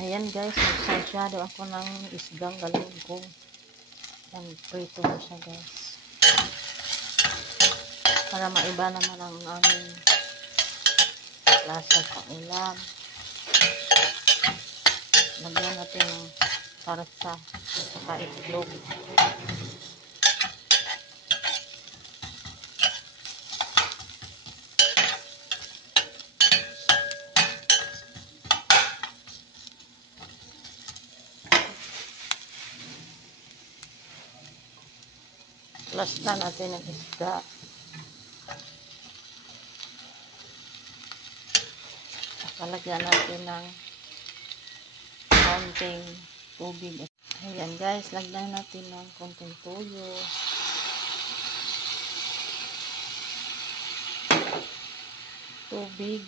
Ayan guys, nagsasyado ako ng isgang galunggong. Yan, prito na siya guys. Para maiba naman ang aming lasa sa ulam. Lagyan natin ng sarsa sa itlog. Lasta natin ang isda. Palagyan natin ng konting tubig. Ayan guys, lagyan natin ng konting toyo. Tubig.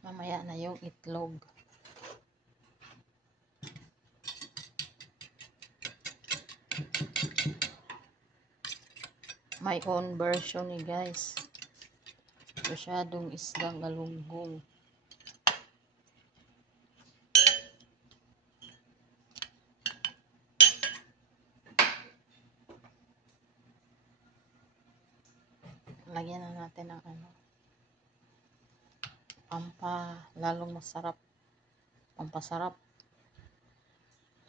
Mamaya na yung itlog. My own version ni guys. Masyadong isgang galunggong. Lagyan na natin ng lalong masarap, pampasarap,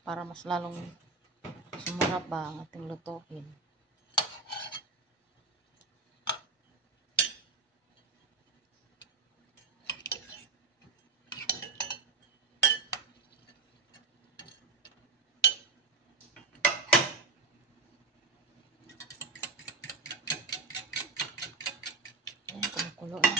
para mas lalong sumarap ba ang ating lutuin. Ayan, kumukulo na.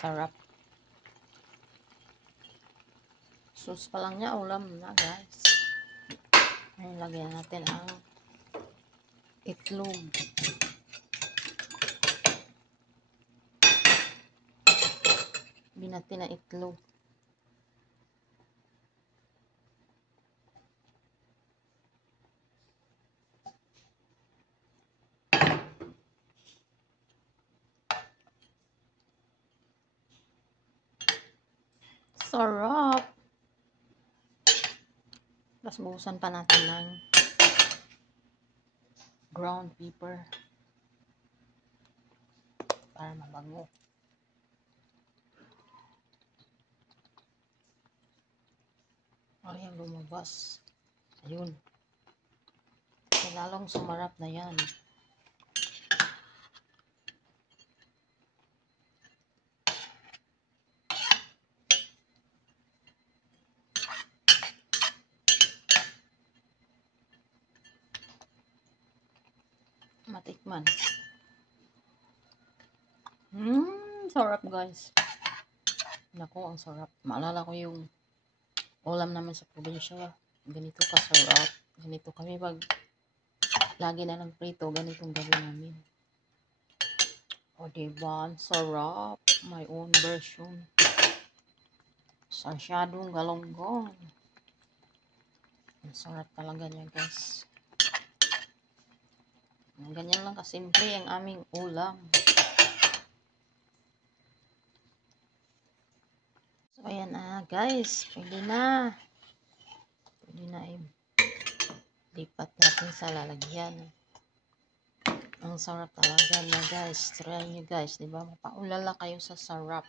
Sarap. Sus pa lang niya, ulam na guys. Ngayon, lagyan natin ang itlog. Binati na itlog. Sarap! Tapos buhusan pa natin ng ground pepper para mabango. Ayan, lumabas. Ayun. Lalong sumarap na yan. Matikman. Sarap guys. Naku, ang sarap. Maalala ko yung ulam naman sa probinsya. Ganito ka sarap. Ganito kami pag lagi na lang prito, ganitong gawin namin. O diba, ang sarap. My own version. Sarsyadong galunggong. Ang sarap talaga niya guys. Ganyan lang kasimple ang aming ulam. So ayan guys, pwede na. Pwede na lipat natin sa lalagyan. Ang sarap talaga niya guys. Try nyo guys, diba? Mapaulala kayo sa sarap.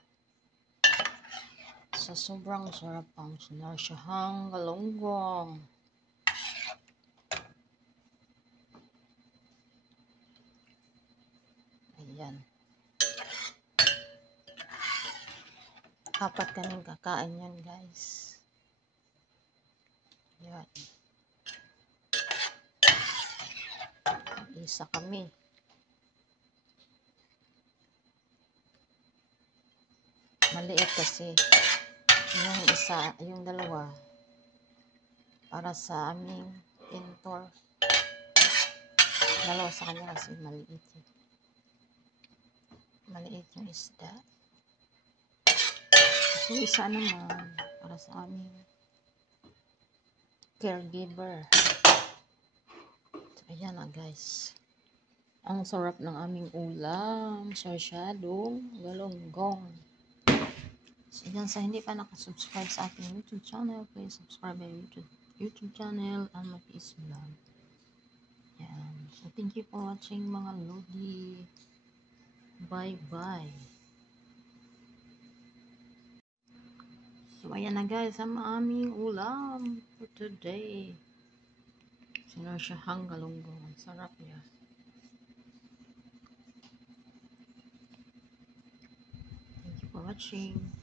Sa sobrang sarap ang sinarsyahang galunggong. Ayan. Apat kaming kakain yan guys. Ayan. Isa kami. Maliit kasi. Yung isa, yung dalawa, para sa aming Pintor. Dalawa sa kanya kasi maliit eh. Maliit yung isda. So, isa naman para sa aming caregiver. So, ayan na guys. Ang sarap ng aming ulam. Sarsyadong galonggong. So, yan, sa hindi pa nakasubscribe sa aking YouTube channel, please subscribe my YouTube channel, Almatis Vlog. Yan. So, thank you for watching mga Lodi. Bye-bye. So, ayan na guys, ang aming ulam for today. Sinasyahang galonggong. Ang sarap niya. Thank you for watching.